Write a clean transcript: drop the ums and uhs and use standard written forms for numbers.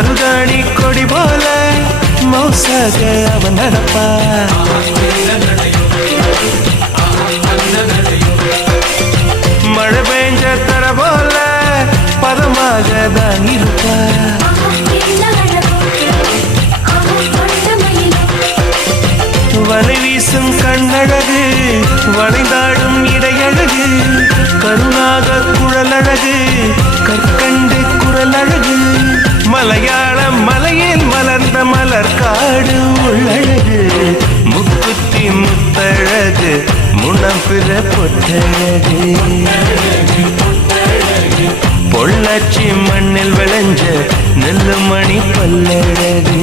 மருதாணி கொடி போல மௌசாக அவன் நடப்பா. மழை பெஞ்ச தர போல பதமாக தான் இருப்பா. வலை வீசும் கண்ணழகு வளைந்தாடும் இடையழகு கருணாக குழலழகு கற்கண்டு குரலழகு மலையாள மலையில் மலர்ந்த மலர் காடு உள்ளழகு முக்குத்தி முத்தழகு முனப்பிற பொட்டழகு பொள்ளாச்சி மண்ணில் விளைஞ்ச நெல்லுமணி பல்லழகு.